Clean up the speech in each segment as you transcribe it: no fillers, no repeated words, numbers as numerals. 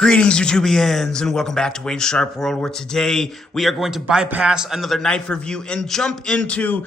Greetings, YouTubians, and welcome back to Wayne's Sharp World, where today we are going to bypass another knife review and jump into,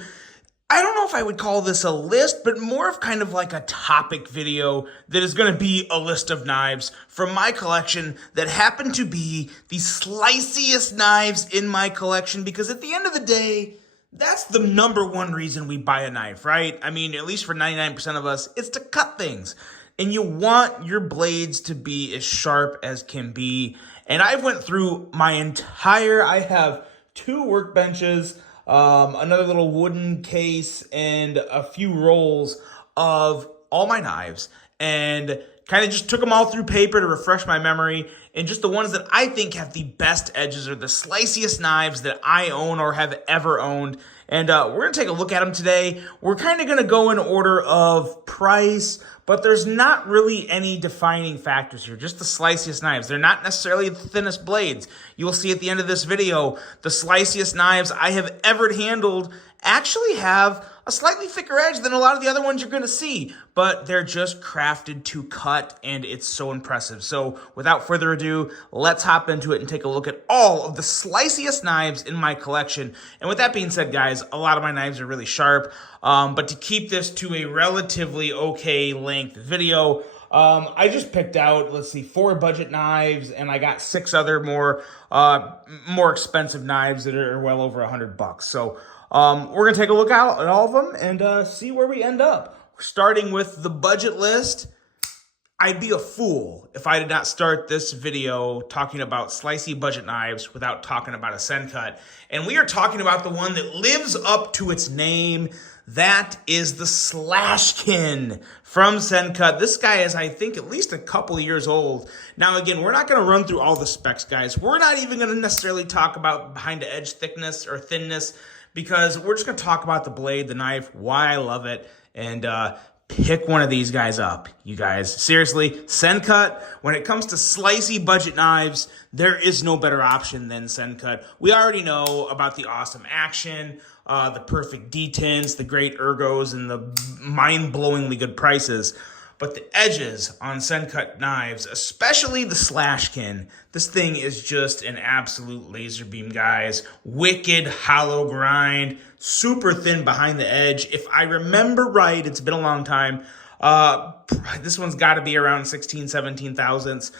I don't know if I would call this a list, but more of kind of like a topic video that is going to be a list of knives from my collection that happen to be the sliciest knives in my collection, because at the end of the day, that's the number one reason we buy a knife, right? I mean, at least for 99% of us, it's to cut things. And you want your blades to be as sharp as can be. And I went through I have two workbenches, another little wooden case, and a few rolls of all my knives. And kind of just took them all through paper to refresh my memory. And just the ones that I think have the best edges are the sliciest knives that I own or have ever owned. And we're going to take a look at them today. We're kind of going to go in order of price, but there's not really any defining factors here. Just the sliciest knives. They're not necessarily the thinnest blades. You will see at the end of this video, the sliciest knives I have ever handled actually have a slightly thicker edge than a lot of the other ones you're going to see, but they're just crafted to cut, and it's so impressive. So without further ado, let's hop into it and take a look at all of the sliciest knives in my collection. And with that being said, guys, a lot of my knives are really sharp, but to keep this to a relatively okay length video, I just picked out, 4 budget knives, and I got 6 other more expensive knives that are well over $100. So we're going to take a look at all of them and see where we end up. Starting with the budget list, I'd be a fool if I did not start this video talking about slicey budget knives without talking about a Sencut. And we are talking about the one that lives up to its name. That is the Slashkin from Sencut. This guy is, I think, at least a couple of years old. Now, again, we're not going to run through all the specs, guys. We're not even going to necessarily talk about behind the edge thickness or thinness, because we're just going to talk about the blade, the knife, why I love it, and pick one of these guys up, you guys. Seriously, Sencut, when it comes to slicey budget knives, there is no better option than Sencut. We already know about the awesome action, the perfect detents, the great ergos, and the mind-blowingly good prices. But the edges on Sencut knives, especially the Slashkin, this thing is just an absolute laser beam, guys. Wicked hollow grind, super thin behind the edge. If I remember right, it's been a long time. This one's got to be around 16, 17 thousandths.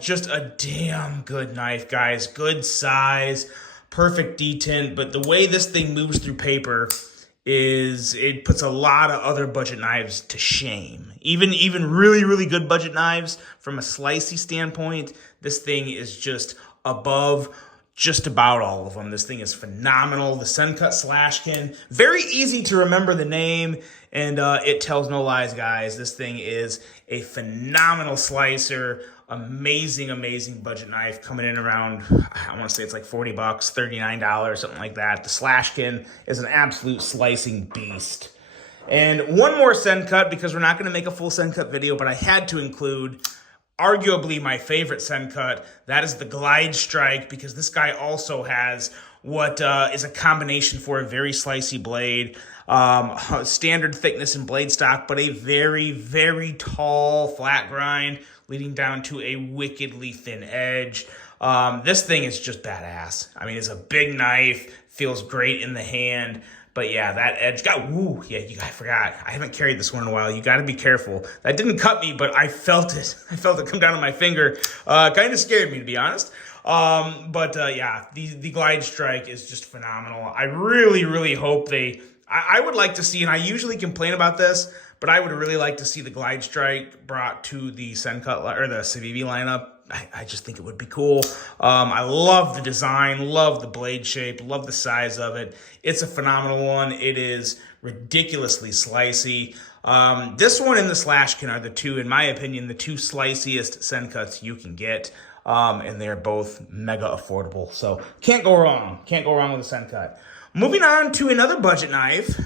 Just a damn good knife, guys. Good size, perfect detent. But the way this thing moves through paper is it puts a lot of other budget knives to shame. Even really, really good budget knives from a slicey standpoint, this thing is just above just about all of them. This thing is phenomenal. The Sencut Slashkin, very easy to remember the name, and it tells no lies, guys. This thing is a phenomenal slicer. Amazing, amazing budget knife, coming in around, I want to say it's like $40, $39, something like that. The Slashkin is an absolute slicing beast. And one more Sencut, because we're not going to make a full Sencut video, but I had to include arguably my favorite Sencut. That is the Glide Strike, because this guy also has what is a combination for a very slicey blade, standard thickness and blade stock, but a very, very tall flat grind leading down to a wickedly thin edge. This thing is just badass. I mean, it's a big knife, feels great in the hand. But yeah, that edge I forgot. I haven't carried this one in a while. You got to be careful. That didn't cut me, but I felt it. I felt it come down on my finger. Kind of scared me, to be honest. Yeah, the Glide Strike is just phenomenal. I really, really hope I would like to see, and I usually complain about this, but I would really like to see the Glide Strike brought to the Sencut or the Civivi lineup. I just think it would be cool. I love the design, love the blade shape, love the size of it. It's a phenomenal one. It is ridiculously slicey. This one and the Slashkin are the two, in my opinion, the two sliciest Sencuts you can get. And they're both mega affordable. So can't go wrong. Can't go wrong with a Sencut. Moving on to another budget knife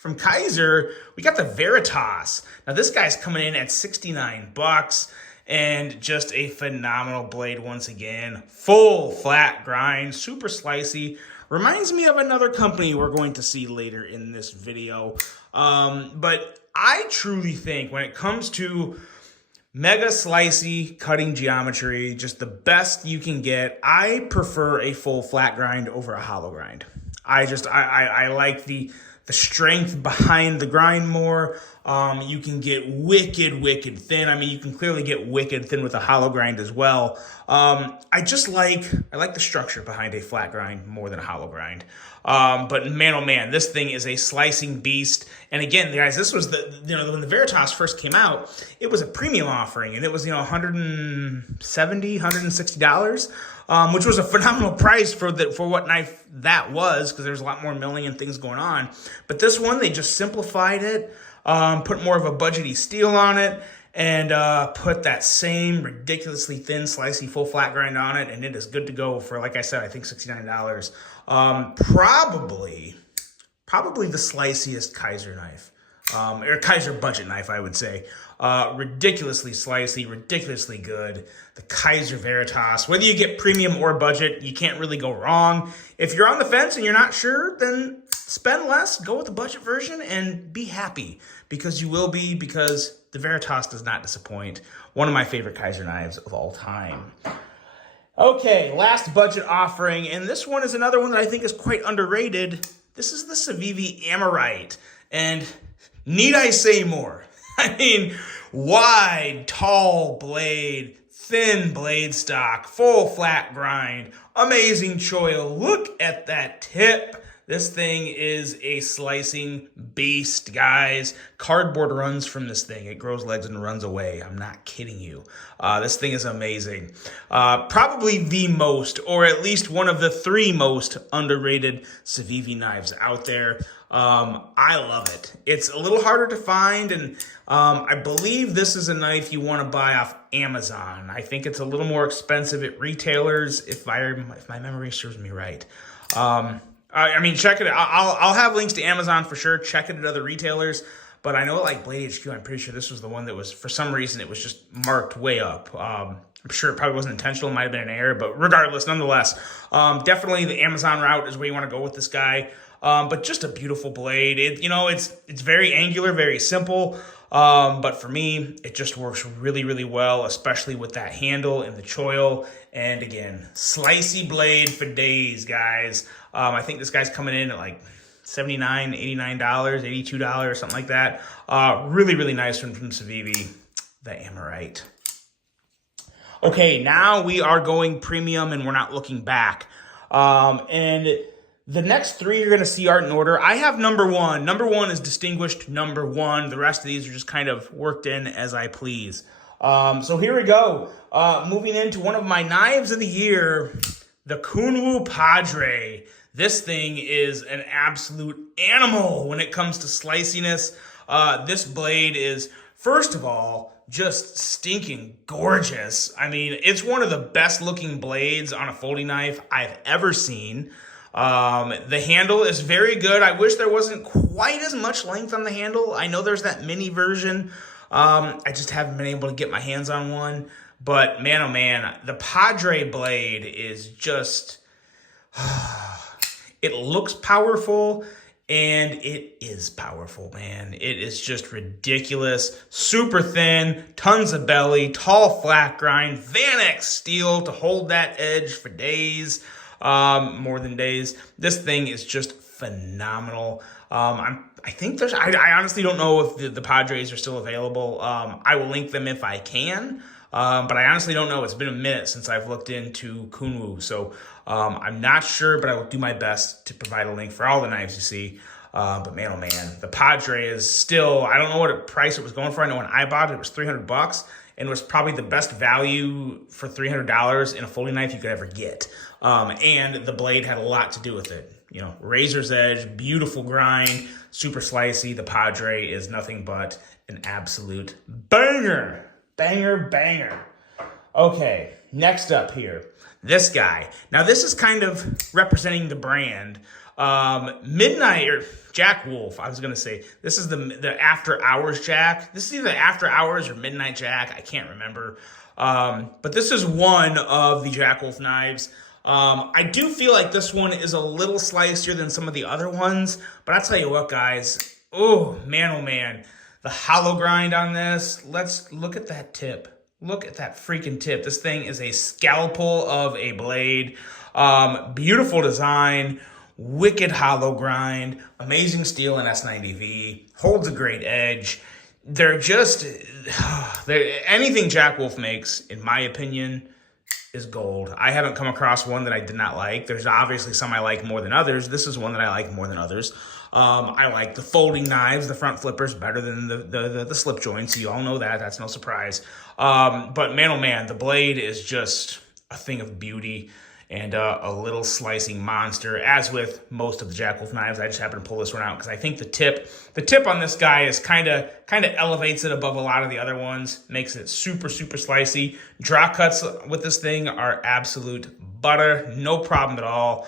from Kaiser, we got the Veritas. Now this guy's coming in at $69. And just a phenomenal blade once again. Full flat grind, super slicey. Reminds me of another company we're going to see later in this video. But I truly think when it comes to Mega slicey cutting geometry, just the best you can get. I prefer a full flat grind over a hollow grind. I like the strength behind the grind more. You can get wicked thin. I mean, you can clearly get wicked thin with a hollow grind as well. I like the structure behind a flat grind more than a hollow grind. But man, oh man, this thing is a slicing beast. And again, guys, this was when the Veritas first came out, it was a premium offering, and it was, $170, $160. Which was a phenomenal price for what knife that was, because there's a lot more milling and things going on. But this one, they just simplified it, put more of a budgety steel on it, and put that same ridiculously thin, slicey, full flat grind on it, and it is good to go for, like I said, I think $69. Probably the sliciest Kaiser knife. Or Kaiser budget knife, I would say. Ridiculously slicey, ridiculously good. The Kaiser Veritas, whether you get premium or budget, you can't really go wrong. If you're on the fence and you're not sure, then spend less, go with the budget version, and be happy, because you will be, because the Veritas does not disappoint. One of my favorite Kaiser knives of all time. Okay, last budget offering, and this one is another one that I think is quite underrated. This is the Civivi Amorite, and need I say more? I mean, wide, tall blade, thin blade stock, full flat grind, amazing choil. Look at that tip. This thing is a slicing beast, guys. Cardboard runs from this thing. It grows legs and runs away. I'm not kidding you. This thing is amazing. Probably the most, or at least one of the 3 most underrated Civivi knives out there. I love it. It's a little harder to find, and I believe this is a knife you want to buy off Amazon. I think it's a little more expensive at retailers, if my memory serves me right. I mean, check it out. I'll have links to Amazon for sure. Check it at other retailers. But I know, like Blade HQ, I'm pretty sure this was the one that was, for some reason, it was just marked way up. I'm sure it probably wasn't intentional. It might have been an error. But regardless, nonetheless, definitely the Amazon route is where you want to go with this guy. But just a beautiful blade. It's very angular, very simple. But for me, it just works really well, especially with that handle and the choil. And again, slicey blade for days, guys. I think this guy's coming in at like $79, $89, $82, something like that. Really nice one from Civivi, the Amorite. Okay, now we are going premium and we're not looking back. And the next 3 you're going to see aren't in order. I have number 1. Number 1 is distinguished number 1. The rest of these are just kind of worked in as I please. So here we go. Moving into one of my knives of the year, the Kunwu Padre. This thing is an absolute animal when it comes to sliciness. This blade is, first of all, just stinking gorgeous. I mean, it's one of the best looking blades on a folding knife I've ever seen. The handle is very good. I wish there wasn't quite as much length on the handle. I know there's that mini version. I just haven't been able to get my hands on one. But man, oh man, the Padre blade is just... It looks powerful, and it is powerful, man. It is just ridiculous. Super thin, tons of belly, tall flat grind, Van X steel to hold that edge for days, more than days. This thing is just phenomenal. I honestly don't know if the Padres are still available. I will link them if I can. But I honestly don't know. It's been a minute since I've looked into Kunwu. So I'm not sure, but I will do my best to provide a link for all the knives you see. But man, oh man, the Padre is still, I don't know what price it was going for. I know when I bought it, it was $300, and it was probably the best value for $300 in a folding knife you could ever get. And the blade had a lot to do with it. Razor's edge, beautiful grind, super slicey. The Padre is nothing but an absolute banger. Banger. Okay, next up here, this guy. Now, this is kind of representing the brand. Midnight, or Jack Wolf, I was going to say. This is the After Hours Jack. This is either After Hours or Midnight Jack. I can't remember. But this is one of the Jack Wolf knives. I do feel like this one is a little slicier than some of the other ones. But I'll tell you what, guys. Oh, man. The hollow grind on this, let's look at that tip. Look at that freaking tip. This thing is a scalpel of a blade. Beautiful design, wicked hollow grind, amazing steel in S90V, holds a great edge. They're just, anything Jack Wolf makes, in my opinion, is gold. I haven't come across one that I did not like. There's obviously some I like more than others. This is one that I like more than others. I like the folding knives, the front flippers, better than the slip joints. You all know that. That's no surprise. But man, oh man, the blade is just a thing of beauty and a little slicing monster. As with most of the Jack Wolf knives, I just happen to pull this one out because I think the tip on this guy is kind of elevates it above a lot of the other ones, makes it super, super slicey. Draw cuts with this thing are absolute butter, no problem at all.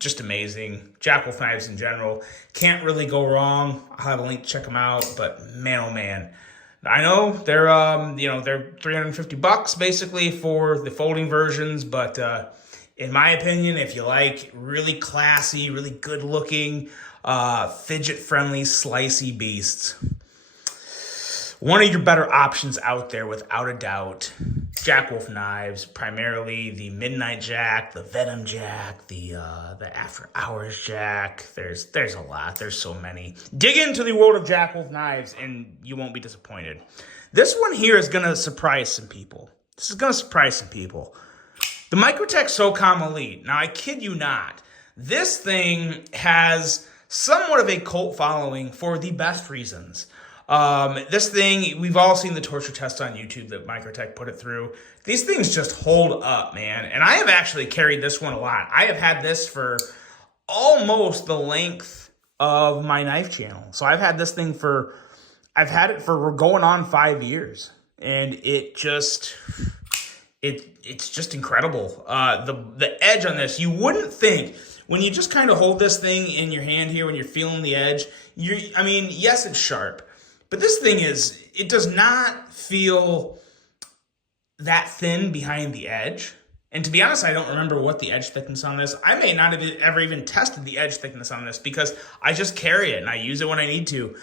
Just amazing. Jack Wolf knives in general, can't really go wrong. I'll have a link to check them out, but man, oh man. I know they're they're $350 basically for the folding versions, but in my opinion, if you like really classy, really good looking, fidget friendly, slicey beasts, one of your better options out there without a doubt. Jack Wolf knives, primarily the Midnight Jack, the Venom Jack, the After Hours Jack. There's a lot. There's so many. Dig into the world of Jack Wolf knives and you won't be disappointed. This one here is going to surprise some people. This is going to surprise some people. The Microtech SOCOM Elite. Now, I kid you not. This thing has somewhat of a cult following for the best reasons. This thing, we've all seen the torture test on YouTube that Microtech put it through. These things just hold up, man. And I have actually carried this one a lot. I have had this for almost the length of my knife channel. So I've had this thing I've had it for going on 5 years. And it's just incredible. The edge on this, you wouldn't think, when you just kind of hold this thing in your hand here, when you're feeling the edge, yes, it's sharp. But this thing it does not feel that thin behind the edge. And to be honest, I don't remember what the edge thickness on this. I may not have ever even tested the edge thickness on this because I just carry it and I use it when I need to.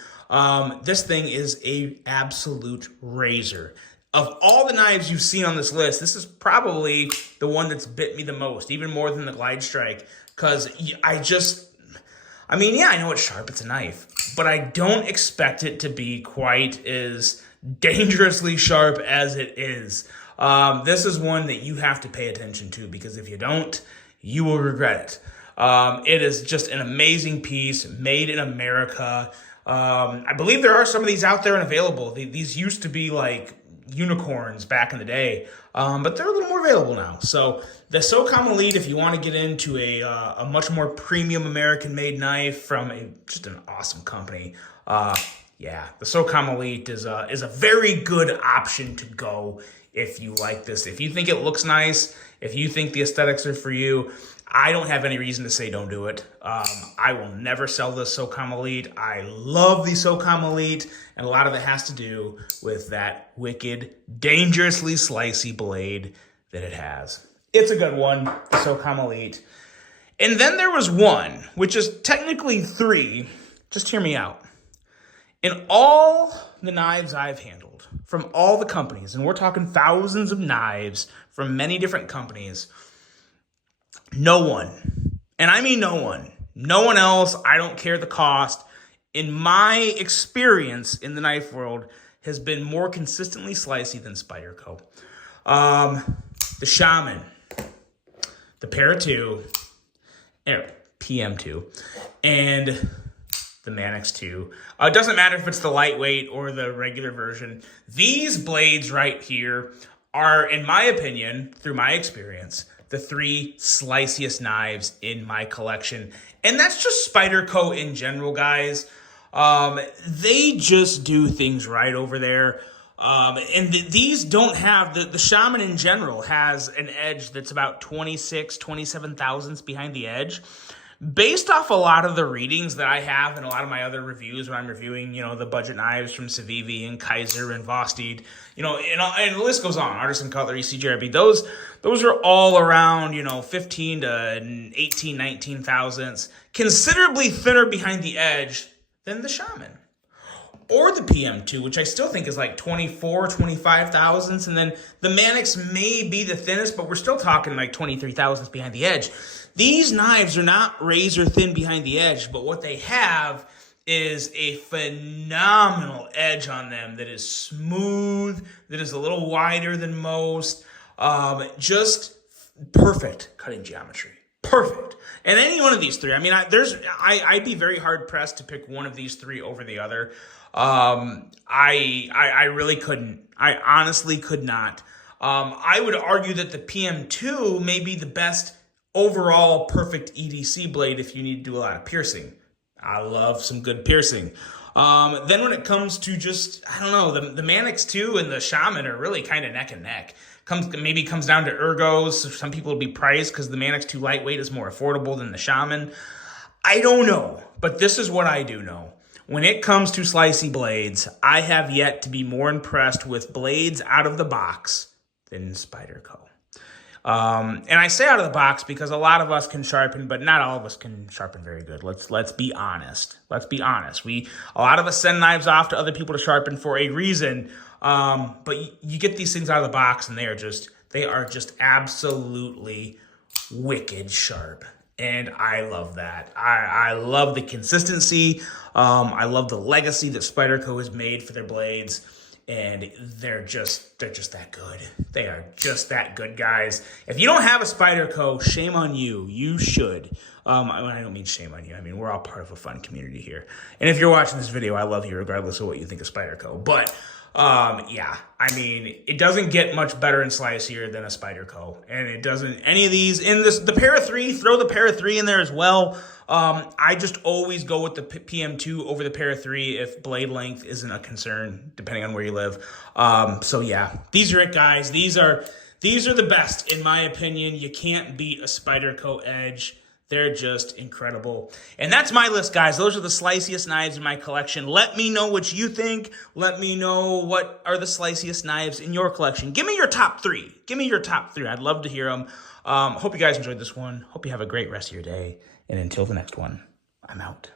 This thing is a absolute razor. Of all the knives you've seen on this list, this is probably the one that's bit me the most, even more than the Glide Strike. Because I know it's sharp, it's a knife, but I don't expect it to be quite as dangerously sharp as it is. This is one that you have to pay attention to because if you don't, you will regret it. It is just an amazing piece, made in America. I believe there are some of these out there and available. These used to be like unicorns back in the day, but they're a little more available now. So the SOCOM Elite, if you want to get into a much more premium American-made knife from just an awesome company, the SOCOM Elite is a very good option to go if you like this. If you think it looks nice, if you think the aesthetics are for you, I don't have any reason to say don't do it. I will never sell this SOCOM Elite. I love the SOCOM Elite, and a lot of it has to do with that wicked, dangerously slicey blade that it has. It's a good one, the SOCOM Elite. And then there was one, which is technically three. Just hear me out. In all the knives I've handled, from all the companies, and we're talking thousands of knives from many different companies, no one, and I mean no one else, I don't care the cost, in my experience in the knife world, has been more consistently slicey than Spyderco. The Shaman, the Para 2, PM2, and the Manix 2. It doesn't matter if it's the lightweight or the regular version. These blades right here are, in my opinion, through my experience, the three sliciest knives in my collection. And that's just Spyderco in general, guys. They just do things right over there. And these don't have, the Shaman in general has an edge that's about 27 thousandths behind the edge. Based off a lot of the readings that I have and a lot of my other reviews when I'm reviewing, the budget knives from Civivi and Kaiser and Vosteed, and the list goes on, Artisan Cutlery, CJRB, those are all around, 15 to 18, 19 thousandths, considerably thinner behind the edge than the Shaman. or the PM2, which I still think is like 24, 25 thousandths. And then the Mannix may be the thinnest, but we're still talking like 23 thousandths behind the edge. These knives are not razor thin behind the edge, but what they have is a phenomenal edge on them that is smooth, that is a little wider than most. Just perfect cutting geometry. Perfect. And any one of these three, I mean, I'd be very hard pressed to pick one of these three over the other. I really couldn't. I honestly could not. I would argue that the PM2 may be the best overall perfect EDC blade if you need to do a lot of piercing. I love some good piercing. Then when it comes to just, I don't know, the Mannix 2 and the Shaman are really kind of neck and neck. Maybe comes down to ergos. Some people will be priced because the Mannix 2 lightweight is more affordable than the Shaman. I don't know, but this is what I do know. When it comes to slicey blades, I have yet to be more impressed with blades out of the box than Spyderco. And I say out of the box because a lot of us can sharpen, but not all of us can sharpen very good. Let's be honest. Let's be honest. A lot of us send knives off to other people to sharpen for a reason. But you get these things out of the box and they are just absolutely wicked sharp. And I love that. I love the consistency. I love the legacy that Spyderco has made for their blades. And they're just that good. They are just that good, guys. If you don't have a Spyderco, shame on you. You should. I don't mean shame on you. I mean, we're all part of a fun community here. And if you're watching this video, I love you regardless of what you think of Spyderco. But yeah, I mean, it doesn't get much better and slicier than a Spyderco. And it doesn't, any of these, in the Para 3, throw the Para 3 in there as well. I just always go with the PM2 over the Para 3 if blade length isn't a concern, depending on where you live. So yeah, these are it, guys. These are the best, in my opinion. You can't beat a Spyderco Edge. They're just incredible. And that's my list, guys. Those are the sliciest knives in my collection. Let me know what you think. Let me know what are the sliciest knives in your collection. Give me your top three. Give me your top three. I'd love to hear them. Hope you guys enjoyed this one. Hope you have a great rest of your day. And until the next one, I'm out.